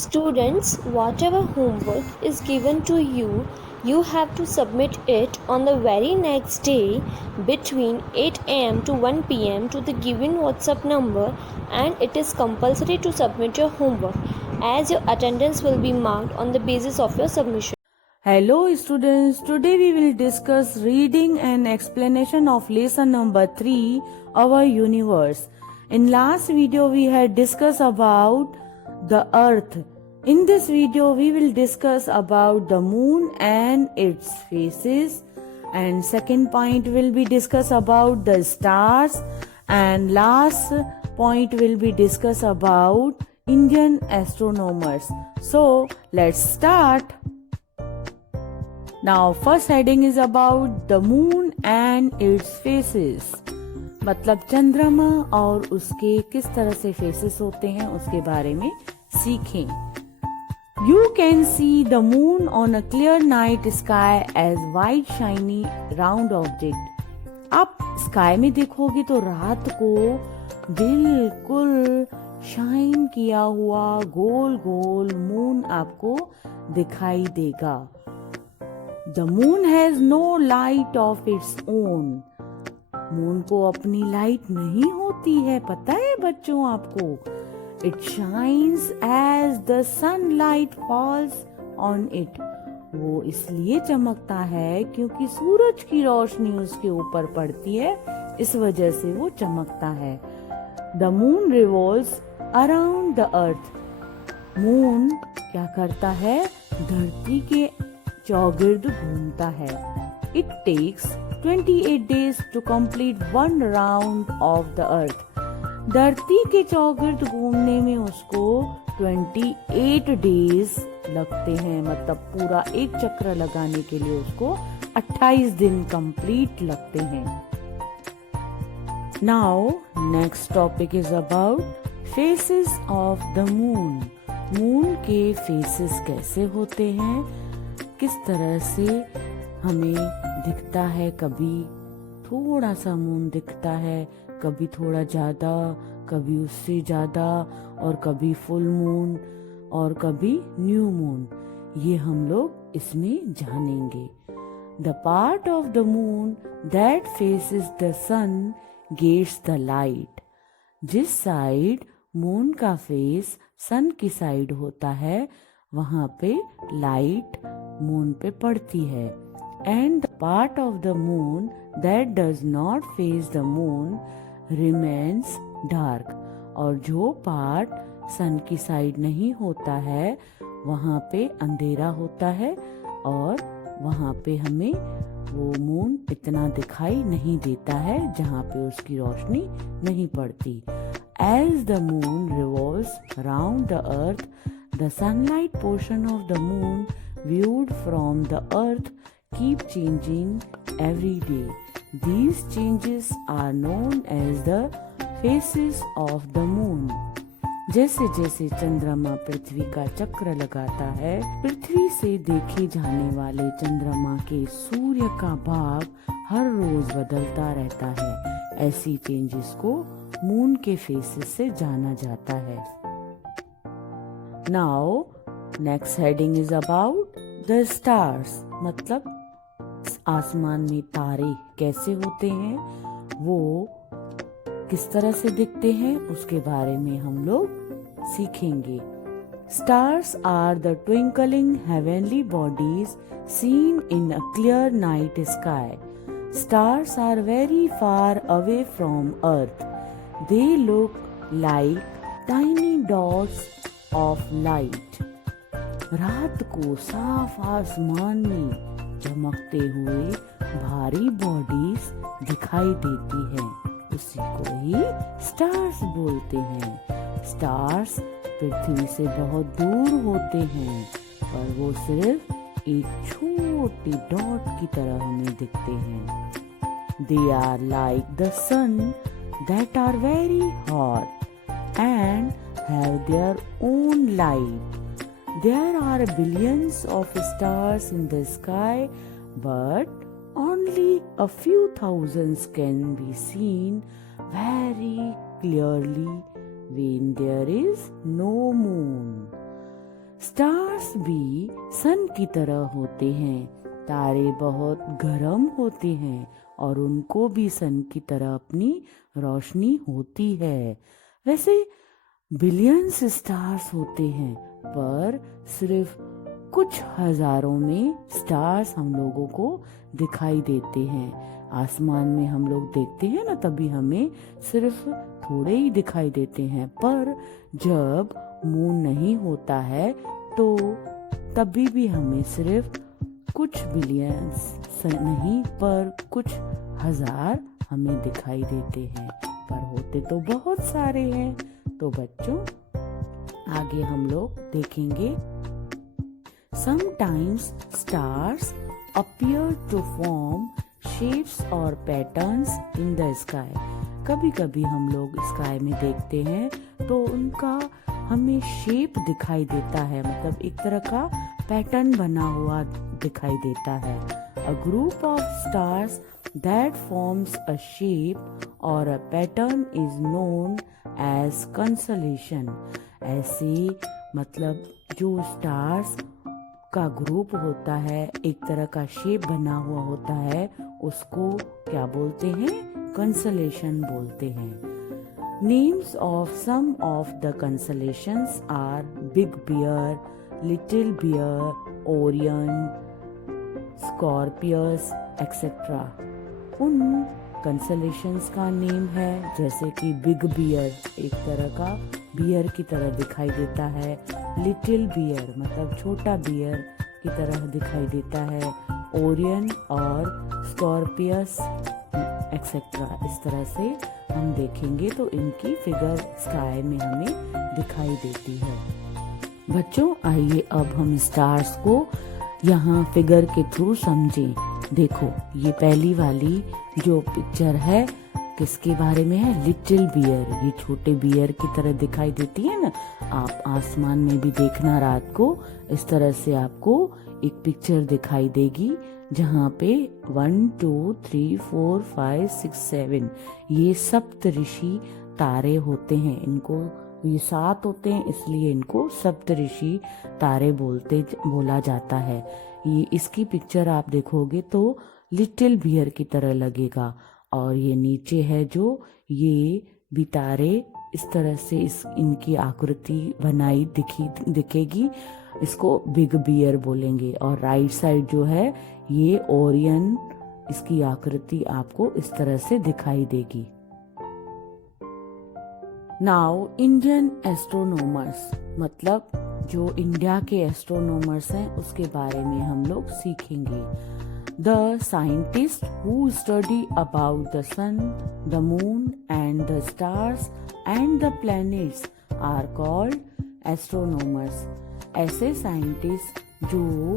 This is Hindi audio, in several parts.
Students, whatever homework is given to you, you have to submit it on the very next day between 8 am to 1 pm to the given WhatsApp number, and it is compulsory to submit your homework as your attendance will be marked on the basis of your submission. Hello students, today we will discuss reading and explanation of lesson number 3, Our Universe. In last video we had discussed about the earth. In this video we will discuss about the moon and its phases, and second point will be discuss about the stars, and last point will be discuss about Indian astronomers. So let's start. Now first heading is about the moon and its faces. मतलब चंद्रमा और उसके किस तरह से फेसेस होते हैं उसके बारे में सीखें. You can see the moon on a clear night sky as white shiny round object. आप स्काई में देखोगे तो रात को बिल्कुल शाइन किया हुआ गोल गोल मून आपको दिखाई देगा. The moon has no light of its own. Moon को अपनी लाइट नहीं होती है, पता है बच्चों आपको. It shines as the sunlight falls on it. वो इसलिए चमकता है क्योंकि सूरज की रोशनी उसके ऊपर पड़ती है, इस वजह से वो चमकता है. The moon revolves around the earth. Moon क्या करता है? धरती के चौगिर्द घूमता है. It takes 28 days to complete one round of the earth. धरती के चौगिर्द घूमने में उसको 28 डेज लगते हैं, मतलब पूरा एक चक्र लगाने के लिए उसको 28 दिन कंप्लीट लगते हैं. Now next topic is about faces of the moon. Moon के फेसेस कैसे होते हैं, किस तरह से हमें दिखता है. कभी थोड़ा सा मून दिखता है, कभी थोड़ा ज़्यादा, कभी उससे ज़्यादा, और कभी फुल मून और कभी न्यू मून. ये हम लोग इसमें जानेंगे. The part of the moon that faces the sun gets the light. जिस साइड मून का फेस सन की साइड होता है वहाँ पे लाइट मून पे पड़ती है. And the part of the moon that does not face the moon remains dark. और जो पार्ट सन की साइड नहीं होता है वहाँ पे अंधेरा होता है और वहाँ पे हमें वो मून इतना दिखाई नहीं देता है जहाँ पे उसकी रोशनी नहीं पड़ती. As the moon revolves around the earth, the sunlight portion of the moon viewed from the earth keep changing every day. These changes are known as the phases of the moon. जैसे जैसे चंद्रमा पृथ्वी का चक्र लगाता है, पृथ्वी से देखे जाने वाले चंद्रमा के सूर्य का भाग हर रोज बदलता रहता है. ऐसी चेंजेस को मून के फेसेस से जाना जाता है. Now next heading is about the stars. मतलब आसमान में तारे कैसे होते हैं, वो किस तरह से दिखते हैं, उसके बारे में हम लोग सीखेंगे. Stars are the twinkling heavenly bodies seen in a clear night sky. Stars are very far away from Earth. They look like tiny dots of light. रात को साफ आसमान में चमकते हुए भारी बॉडीज दिखाई देती हैं. उसी को ही स्टार्स बोलते हैं. स्टार्स पृथ्वी से बहुत दूर होते हैं पर वो सिर्फ एक छोटी डॉट की तरह हमें दिखते हैं. They are like the sun that are very hot and have their own light. There are billions of stars in the sky, but only a few thousands can be seen very clearly when there is no moon. Stars भी सन की तरह होते हैं। तारे बहुत गर्म होते हैं और उनको भी सन की तरह अपनी रोशनी होती है। वैसे बिलियंस स्टार्स होते हैं, पर सिर्फ कुछ हजारों में स्टार्स हम लोगों को दिखाई देते हैं। आसमान में हम लोग देखते हैं ना, तभी हमें सिर्फ थोड़े ही दिखाई देते हैं, पर जब मून नहीं होता है तो तभी भी हमें सिर्फ कुछ बिलियंस नहीं पर कुछ हजार हमें दिखाई देते हैं, पर होते तो बहुत सारे हैं। तो बच्चों, आगे हम लोग देखेंगे। Sometimes stars appear to form shapes or patterns in the sky. कभी कभी हम लोग स्काई में देखते हैं तो उनका हमें शेप दिखाई देता है, मतलब एक तरह का पैटर्न बना हुआ दिखाई देता है। A group of stars that forms a shape or a pattern is known as constellation. ऐसे मतलब जो स्टार्स का ग्रुप होता है, एक तरह का शेप बना हुआ होता है, उसको क्या बोलते हैं? कंसलेशन बोलते हैं। Names of some of the constellations are Big Bear, Little Bear, Orion, Scorpius etcetera. उन कंसलेशंस का नेम है, जैसे कि बिग बियर एक तरह का बियर की तरह दिखाई देता है, लिटिल बियर मतलब छोटा बियर की तरह दिखाई देता है, ओरियन और स्कॉर्पियस एक्सेट्रा। इस तरह से हम देखेंगे तो इनकी फिगर स्काई में हमें दिखाई देती है। बच्चों, आइए अब हम स्टार्स को यहाँ फिगर के थ्रू समझें। देखो, ये पहली वाली जो पिक्चर है किसके बारे में है? Little bear. ये छोटे बियर की तरह दिखाई देती है ना। आप आसमान में भी देखना रात को, इस तरह से आपको एक पिक्चर दिखाई देगी जहाँ पे 1 2 3 4 5 6 7 ये सप्त ऋषि तारे होते हैं। इनको ये 7 होते हैं, इसलिए इनको सप्त ऋषि तारे बोला जाता है। ये इसकी पिक्चर आप देखोगे तो लिटिल बियर की तरह लगेगा। और ये नीचे है जो ये भी तारे इस तरह से इनकी आकृति बनाई दिखेगी, इसको बिग बियर बोलेंगे। और राइट साइड जो है ये ओरियन, इसकी आकृति आपको इस तरह से दिखाई देगी। नाउ इंडियन एस्ट्रोनॉमर्स, मतलब जो इंडिया के एस्ट्रोनॉमर्स हैं उसके बारे में हम लोग सीखेंगे। The scientists who study about the sun, the moon and the stars and the planets are called astronomers. ऐसे साइंटिस्ट जो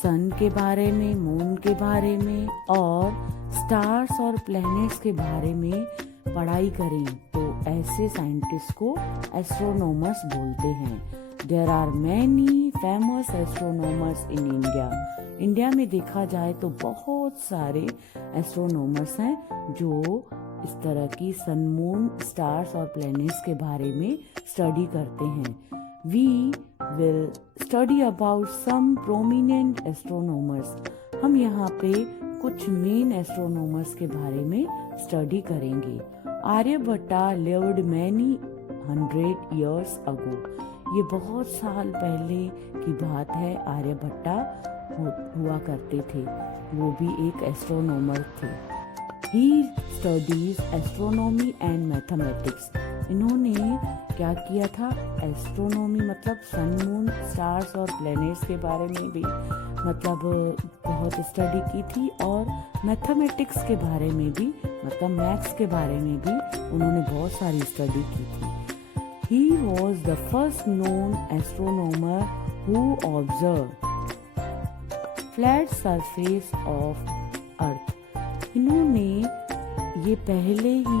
सन के बारे में, मून के बारे में और स्टार्स और प्लैनेट्स के बारे में पढ़ाई करें तो ऐसे साइंटिस्ट को एस्ट्रोनॉमर्स बोलते हैं। There are many famous astronomers in India. India में देखा जाए तो बहुत सारे एस्ट्रोनॉमर्स हैं जो इस तरह की सन, मून, स्टार्स और प्लैनेट्स के बारे में स्टडी करते हैं। We will study about some prominent astronomers. हम यहाँ पे कुछ मेन एस्ट्रोनॉमर्स के बारे में स्टडी करेंगे। Aryabhata lived many 100 years ago। ये बहुत साल पहले की बात है। आर्यभट्टा हुआ करते थे, वो भी एक एस्ट्रोनॉमर थे। He studies astronomy and mathematics. इन्होंने क्या किया था? एस्ट्रोनॉमी मतलब सन, मून, स्टार्स और प्लैनेट्स के बारे में भी मतलब बहुत स्टडी की थी, और मैथमेटिक्स के बारे में भी मतलब मैथ्स के बारे में भी उन्होंने बहुत सारी स्टडी की थी। He was the first known astronomer who observed flat surface of Earth. इन्होंने ये पहले ही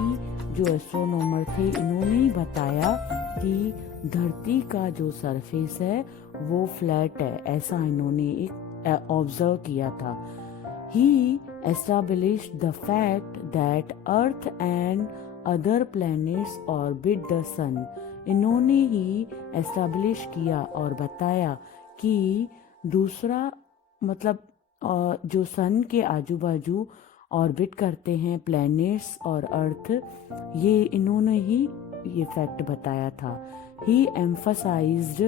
जो एस्ट्रोनॉमर थे, इन्होंने ही बताया कि धरती का जो सरफेस है वो फ्लैट है, ऐसा इन्होंने एक ऑब्जर्व किया था। He established the fact that Earth and other planets orbit the sun. इन्होंने ही एस्टैब्लिश किया और बताया कि दूसरा मतलब जो सन के आजू बाजू ऑर्बिट करते हैं प्लैनेट्स और अर्थ, ये इन्होंने ही ये फैक्ट बताया था। He emphasized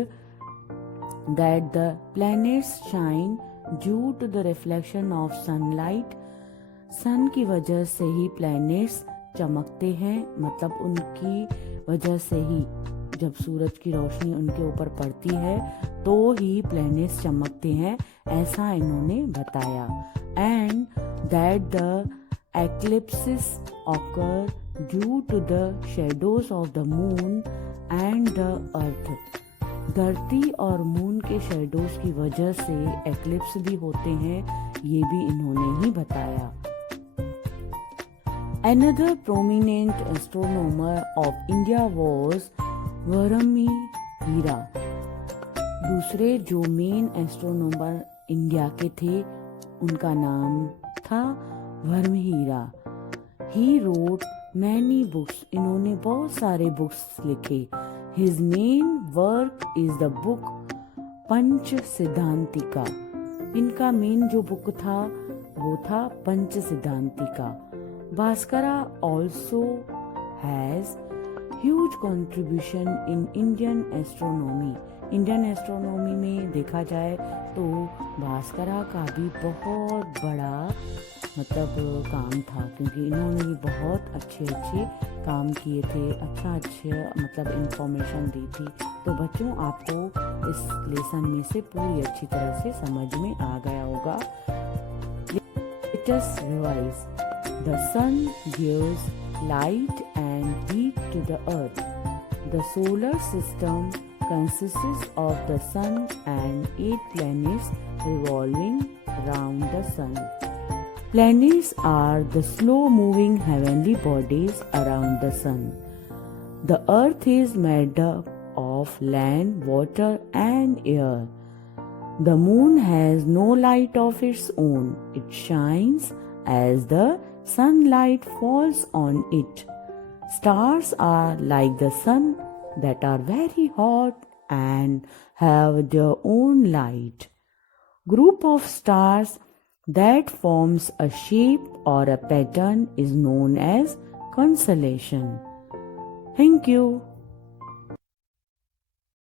that the planets shine due to the reflection of sunlight. Sun की वजह से ही प्लैनेट्स चमकते हैं, मतलब उनकी वजह से ही जब सूरज की रोशनी उनके ऊपर पड़ती है तो ही प्लैनेट्स चमकते हैं, ऐसा इन्होंने बताया। And that the eclipses occur due to the shadows of the moon and the earth. धरती और मून के शेडोज की वजह से एक्लिप्स भी होते हैं, ये भी इन्होंने ही बताया। Another prominent astronomer of India was वर्हमहीरा। दूसरे जो मेन एस्ट्रोनॉमर इंडिया के थे उनका नाम था Varahamihira. He wrote many books, इन्होंने बहुत सारे बुक्स लिखे। His main work is the book Pancha Siddhantika. इनका मेन जो बुक था वो था Pancha Siddhantika. Bhaskara also has huge contribution in Indian astronomy। Indian astronomy में देखा जाए तो भास्करा का भी बहुत बड़ा मतलब काम था, क्योंकि इन्होंने भी बहुत अच्छे काम किए थे, अच्छे मतलब इंफॉर्मेशन दी थी। तो बच्चों, आपको इस लेसन में से पूरी अच्छी तरह से समझ में आ गया होगा। Latest revise. The sun gives light and heat to the earth. The solar system consists of the sun and 8 planets revolving around the sun. Planets are the slow-moving heavenly bodies around the sun. The earth is made up of land, water and air. The moon has no light of its own. It shines as the sunlight falls on it. Stars are like the sun that are very hot and have their own light. Group of stars that forms a shape or a pattern is known as constellation. Thank you.